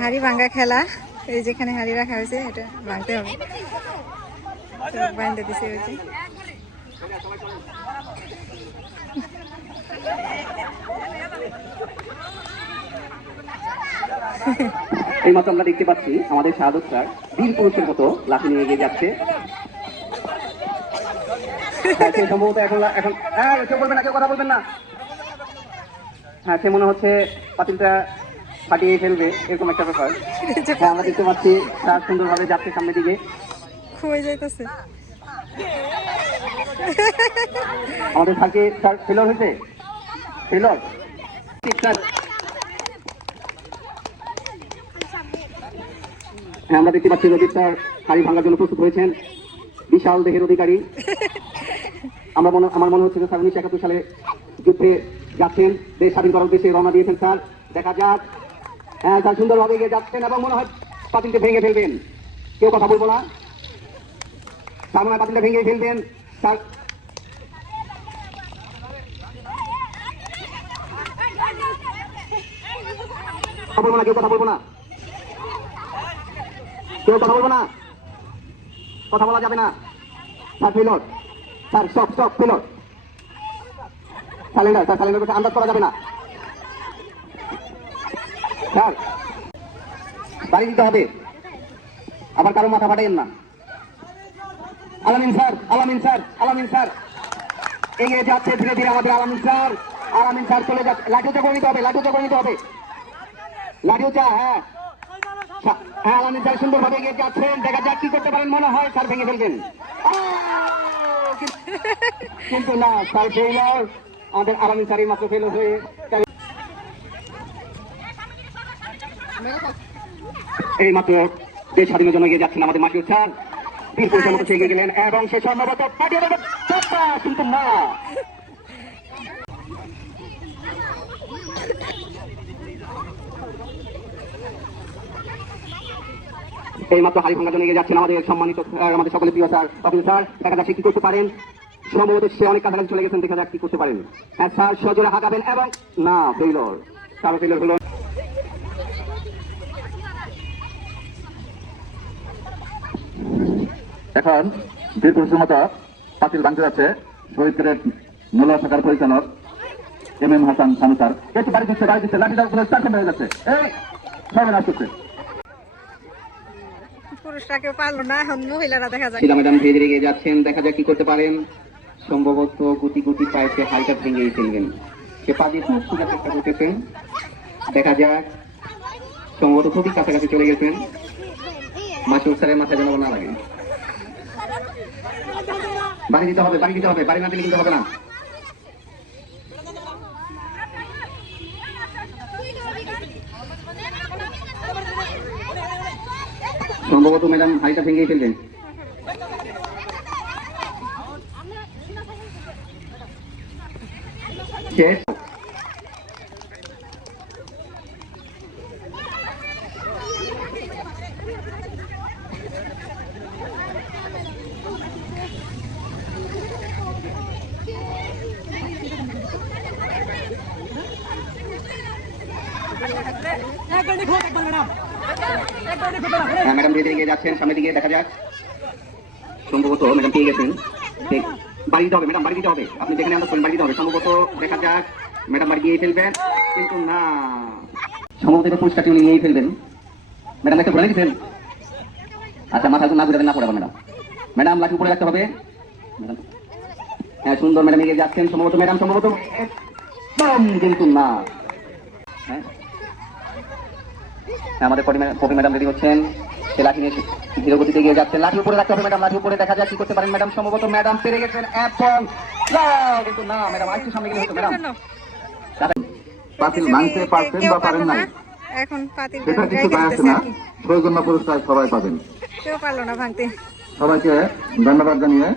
হাড়ি ভাঙ্গা খেলা, এই যেখানে হাড়ি রাখা হয়েছে এটা ভাঙতে হবে, বাঁধতে দিছে ওই যে। এই মাত্র আমরা দেখতে পাচ্ছি আমাদের শাহাদত স্যার বীর পুরুষের মতো লাঠি নিয়ে এগিয়ে যাচ্ছে। সে সম্ভবত এখন এখন কেউ বলবেন না, কেউ কথা বলবেন না। হ্যাঁ, সে মনে হচ্ছে পাতিলটা ফাটিয়ে ফেলবে, এরকম একটা ব্যাপার। হ্যাঁ, আমরা দেখতে পাচ্ছি স্যার সুন্দরভাবে যাচ্ছে সামনের দিকে। খুঁয়ে যাইতেছে আমাদের স্যারকে স্যার ফেলর হয়েছে, ফেলর। হ্যাঁ, আমরা দেখতে পাচ্ছি রজিত স্যার হাড়ি ভাঙার জন্য প্রস্তুত হয়েছেন, বিশাল দেহের অধিকারী। আমার মনে হচ্ছে যে স্যার 1971 সালে যুদ্ধে যাচ্ছেন, দেশ স্বাধীন করার উদ্দেশ্যে রওনা দিয়েছেন স্যার। দেখা যাক। হ্যাঁ, স্যার সুন্দরভাবে এগিয়ে যাচ্ছেন এবং মনে হয় পাতিলকে ভেঙে ফেলবেন। কেউ কথা বলবো না, স্যার মনে হয় পাতিলটা ভেঙে ফেলবেন। স্যার বলবো না, কেউ কথা বলবো না, কেউ কথা বলবো না, কথা বলা যাবে না। Sir failure, sir stop failure, sir surrender করতে আন্দাজ করা যাবে না। স্যার বাড়ি দিতে হবে, আবার কারো মাথা ফাটাইয়েন না। আলামিন স্যার এগিয়ে যাচ্ছে ধীরে ধীরে আমাদের আলামিন স্যার চলে যাচ্ছে। লাঠিটা করে নিতে হবে, লাঠিটা। হ্যাঁ, আলামিন স্যার সুন্দরভাবে এগিয়ে যাচ্ছেন। দেখা যাক কি করতে পারেন, মনে হয় স্যার ভেঙে ফেলবেন, কিন্তু না, স্যার ফেইলার। আমাদের আলামিন স্যারই মাত্র ফেল হয়ে এই মাত্র দেশ স্বাধীনের জন্য এগিয়ে যাচ্ছেন আমাদের মাসুদ স্যার, বীর পুরুষের মতো এগিয়ে গেলেন এবং সে সম্ভবত কিন্তু না। এই মাত্র হাড়ি ভাঙার জন্য এগিয়ে যাচ্ছেন আমাদের সম্মানিত, আমাদের সকলের প্রিয় স্যার অফিস স্যার। দেখা যাক সে কি করতে পারেন, সম্ভবত সে অনেক কাছাকাছি চলে গেছেন। দেখা যাক কি করতে পারেন। হ্যাঁ, স্যার সজোরে হাঁকাবেন এবং না, ফেইলর, স্যার ফেইলর হলো। এখন বীর পুরুষের মতো পাতিল ভাঙতে যাচ্ছে শহীদ ক্যাডেট নোলা শাখার পরিচালক MM হাসান শানু স্যার। একটু বাড়ি দিচ্ছে, লাঠিটার উপরে স্টার্ট হয়ে যাচ্ছে। এই সবাই আসছে, পুরুষরা কেউ পারলো না, এখন মহিলারা দেখা যায়। ম্যাডাম ধীরে ধীরে এগিয়ে যাচ্ছেন, দেখা যাক কি করতে পারেন। সম্ভবত গুটি পায়ে সে হালকা ভেঙেই ফেলবেন। সে পা দিয়ে খুব চেষ্টা করতেছেন, দেখা যাক। সম্ভবত খুবই কাছাকাছি চলে গেছেন। মাসুদ স্যারের মাথায় যেন না লাগে। বাড়ি দিতে হবে, বাড়ি না দিলে কিন্তু হবে না। সম্ভবত ম্যাডাম হাড়িটা ভেঙেই ফেলবেন। শেষ। ম্যাডাম ধীরে ধীরে যাচ্ছেন সামনের দিকে, দেখা যাক। সম্ভবত ম্যাডাম পেয়ে গেছেন। বাড়ি দিতে হবে ম্যাডাম, বাড়ি দিতে হবে। আপনি যেখানে আমরা বাড়ি দিতে হবে। সম্ভবত দেখা যাক ম্যাডাম বাড়ি দিয়ে ফেলবেন, কিন্তু না, সম্ভবত এটা পুরস্কারটি উনি নিয়েই ফেলবেন। ম্যাডাম একটা ঘুরে দিচ্ছেন। আচ্ছা, মাথা না ঘুরে না পড়াবো ম্যাডাম লাঠি উপরে রাখতে হবে। হ্যাঁ, সুন্দর ম্যাডাম এগিয়ে যাচ্ছেন। সম্ভবত কিন্তু না। হ্যাঁ, আমাদের কবি ম্যাডাম রেডি হচ্ছেন। সে লাঠি নিয়ে ধীরে গতিতে এগিয়ে যাচ্ছেন। লাঠি উপরে রাখতে হবে ম্যাডাম, লাঠি উপরে। দেখা যাক কি করতে পারেন ম্যাডাম। সম্ভবত ম্যাডাম পেরে গেছেন এবং কিন্তু না, ম্যাডাম আরেকটু সামনে গেলে হতো ম্যাডাম। পাতিল ভাঙতে পারছেন বা পারেন নাই, এখন পাতিল সেটা কিছু যায় আসে না। সৌজন্য পুরস্কার সবাই পাবেন। কেউ পারলো না ভাঙতে। সবাইকে ধন্যবাদ জানিয়ে